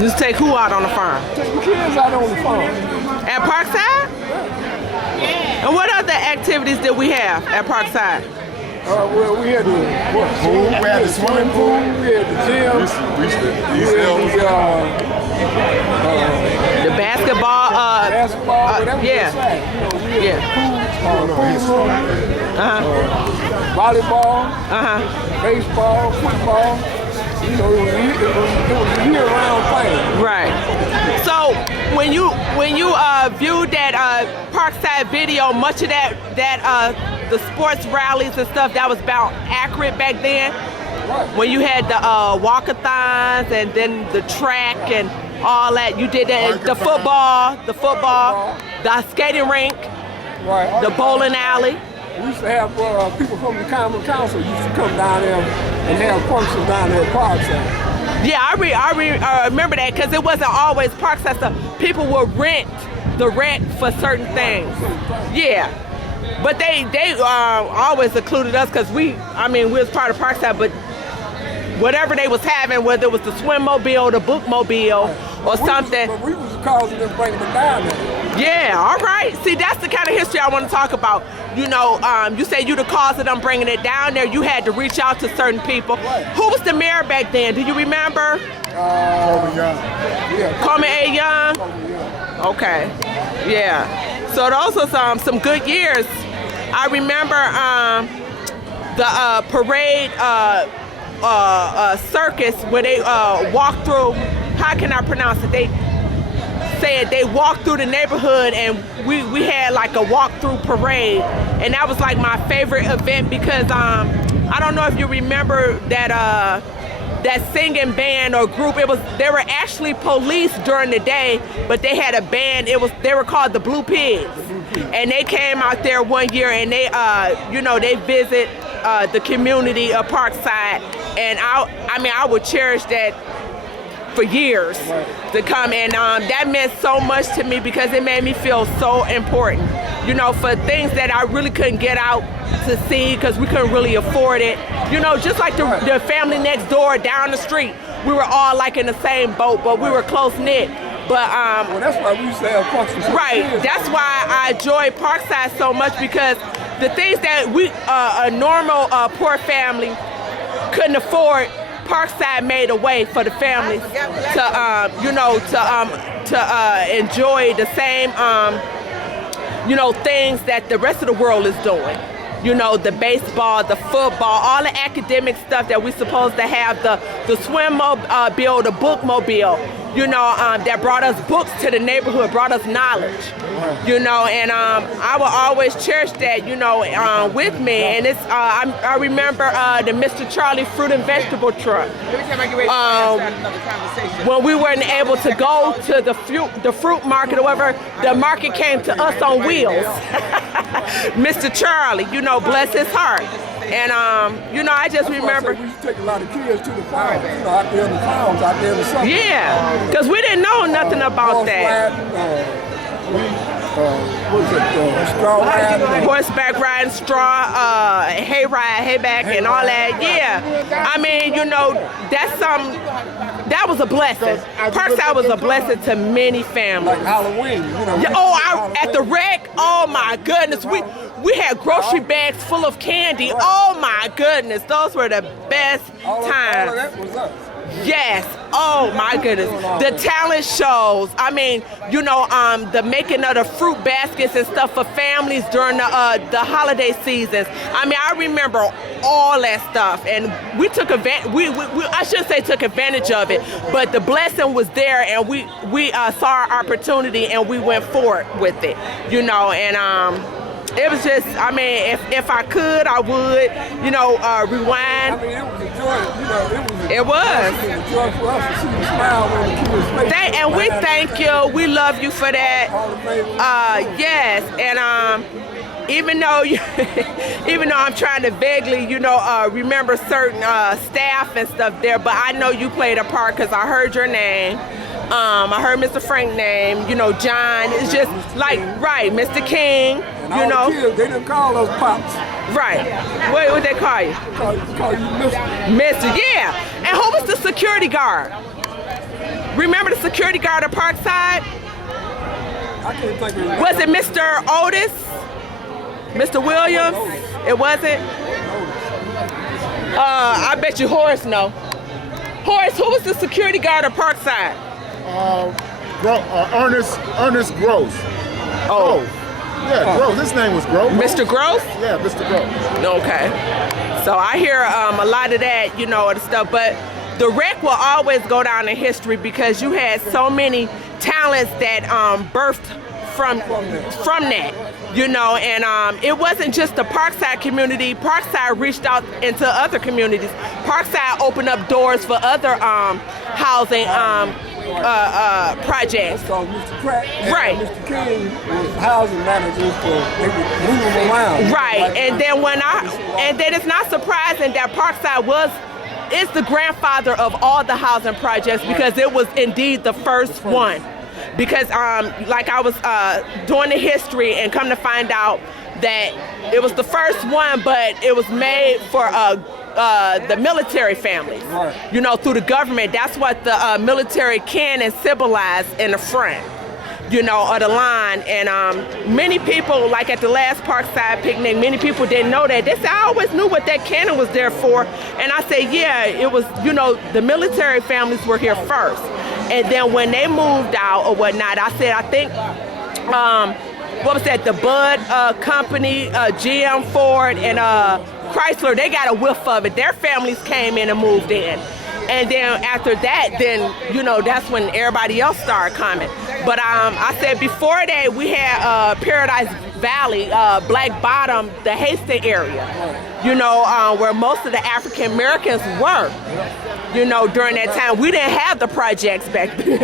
Just take who out on the farm? Take the kids out on the farm. At Parkside? Yeah. And what other activities did we have at Parkside? Well, we had the pool. We had the swimming pool. We had the gym. The basketball. Whatever. Yeah. We had pool, volleyball, baseball, football. You know, it was a year-round thing. Right. So when you viewed that Parkside video, much of that the sports rallies and stuff, that was about accurate back then. Right. When you had the walkathons and then the track and all that, you did that. The football, the skating rink, right. The bowling alley. We used to have people from the common council used to come down there and have functions down there at Parkside. Yeah, I remember that because it wasn't always Parkside stuff. People would rent for certain things. Yeah, but they always included us because we was part of Parkside. But whatever they was having, whether it was the swim mobile, the book mobile, or something. But we was causing them bringing them down there. Yeah, all right. See, that's the kind of history I want to talk about. You know, you say you the cause of them bringing it down there. You had to reach out to certain people. Right. Who was the mayor back then? Do you remember? Coleman Young. Yeah. Coleman A. Young? Yeah. Okay. Yeah. So those are some good years. I remember the parade circus where they walked through. How can I pronounce it? They said they walked through the neighborhood and we had like a walk-through parade, and that was like my favorite event because I don't know if you remember that that singing band or group. They were actually police during the day, but they had a band. They were called the Blue Pigs, and they came out there one year and they they visit the community of Parkside, and I would cherish that for years to come, and that meant so much to me because it made me feel so important, you know, for things that I really couldn't get out to see because we couldn't really afford it, you know, just like the family next door down the street. We were all like in the same boat, but we were close knit. But well, that's why we used to have functions. Right, that's why I enjoy Parkside so much, because the things that a normal poor family couldn't afford, Parkside made a way for the families to enjoy the same things that the rest of the world is doing. You know, the baseball, the football, all the academic stuff that we're supposed to have, the swim mobile, the book mobile, you know, that brought us books to the neighborhood, brought us knowledge, you know, and I will always cherish that, you know, with me. And it's, I remember the Mr. Charlie fruit and vegetable truck. When we weren't able to go to the fruit market or whatever, the market came to us on wheels. Mr. Charlie, you know, bless his heart. And, you know, I just remember. We used to take a lot of kids to the farm, you know, out there in the farms, out there in the summer. Yeah, because we didn't know nothing about that. Straw riding? Horseback riding, straw, hayback, and all that. Yeah, I mean, you know, that was a blessing. Parkside was a blessing to many families. Like Halloween, you know. Yeah, at the rec, oh my goodness, we had grocery bags full of candy. Oh my goodness, those were the best times. All of that was us. Yes. Oh my goodness. The talent shows. I mean, you know, the making of the fruit baskets and stuff for families during the holiday seasons. I mean, I remember all that stuff, and we took advantage. I shouldn't say took advantage of it, but the blessing was there, and we saw our opportunity and we went forward with it. You know, and it was just, I mean, if I could, I would, you know, rewind. I mean, it was a joy, you know, it was. It was a joy for us to see the smile on the kids' face. And we thank you. We love you for that. Yes, and even though I'm trying to vaguely, you know, remember certain staff and stuff there, but I know you played a part because I heard your name. I heard Mr. Frank's name, you know, John. It's just like, right, Mr. King, you know. The kids, they didn't call us Pops. Right. What they call you? Call you Mr. Mr. Yeah. And who was the security guard? Remember the security guard at Parkside? I can't think of it. Was it Mr. Otis? Mr. Williams? It wasn't? I bet you Horace know. Horace, who was the security guard at Parkside? Ernest Gross. Oh. Yeah, Gross. His name was Gross. Mr. Gross? Yeah, Mr. Gross. Okay. So I hear a lot of that, you know, the stuff, but the rec will always go down in history because you had so many talents that birthed from that, you know, and it wasn't just the Parkside community. Parkside reached out into other communities. Parkside opened up doors for other housing projects. So Mr. Pratt and Right. Mr. King was housing managers, so they would move them around. Right, Like, and then it's not surprising that Parkside is the grandfather of all the housing projects because it was indeed the first one. Because like I was doing the history and come to find out that it was the first one, but it was made for the military families. Right. You know, through the government. That's what the military can and symbolize in the front, you know, or the line. And many people, like at the last Parkside picnic, many people didn't know that. They said, I always knew what that cannon was there for. And I said, yeah, it was, you know, the military families were here first. And then when they moved out or whatnot, I said, I think, what was that, the Bud Company, GM Ford, and Chrysler, they got a whiff of it. Their families came in and moved in. And then after that, then, you know, that's when everybody else started coming. But I said before that, we had Paradise Valley, Black Bottom, the Hastings area, you know, where most of the African Americans were. You know, during that time, we didn't have the projects back then.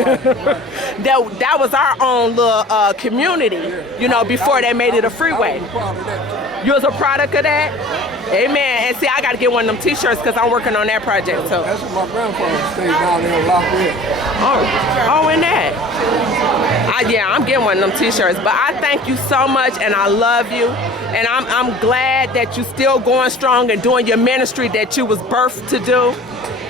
that was our own little community, you know, before they made it a freeway. You was a product of that? Amen. And see, I got to get one of them T-shirts because I'm working on that project too. That's what my grandfather stayed down there in Lafayette. Oh, in that. Yeah, I'm getting one of them T-shirts. But I thank you so much, and I love you. And I'm glad that you're still going strong and doing your ministry that you was birthed to do.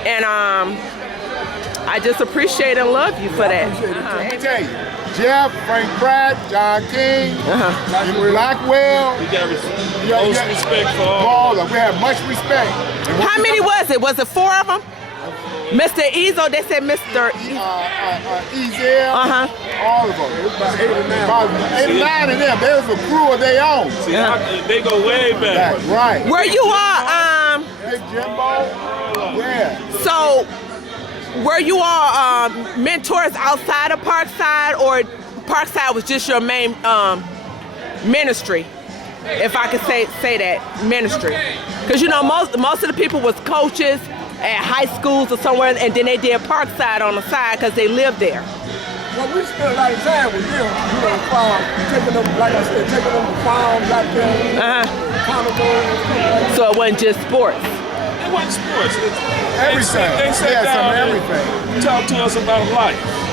And I just appreciate and love you for that. Let me tell you, Jeff, Frank Pratt, John King, Blackwell. We got most respect for all. We have much respect. How many was it? Was it 4 of them? Mr. Ezo, they said Mr. Ezel, all of them. It was about 8 or 9. About 8 or 9 of them. They was a crew of their own. See, they go way back. Right. Were you all, Big Jimbo. Yeah. so were you all mentors outside of Parkside, or Parkside was just your main ministry? If I could say that, ministry. Because you know, most of the people was coaches at high schools or somewhere, and then they did Parkside on the side because they lived there. Well, we spent a lot of time with them, you know, taking them, like I said, taking them to farms out there, carnivals. So it wasn't just sports. It wasn't sports. Everything. They sat Yeah, down some everything. and talked to us about life.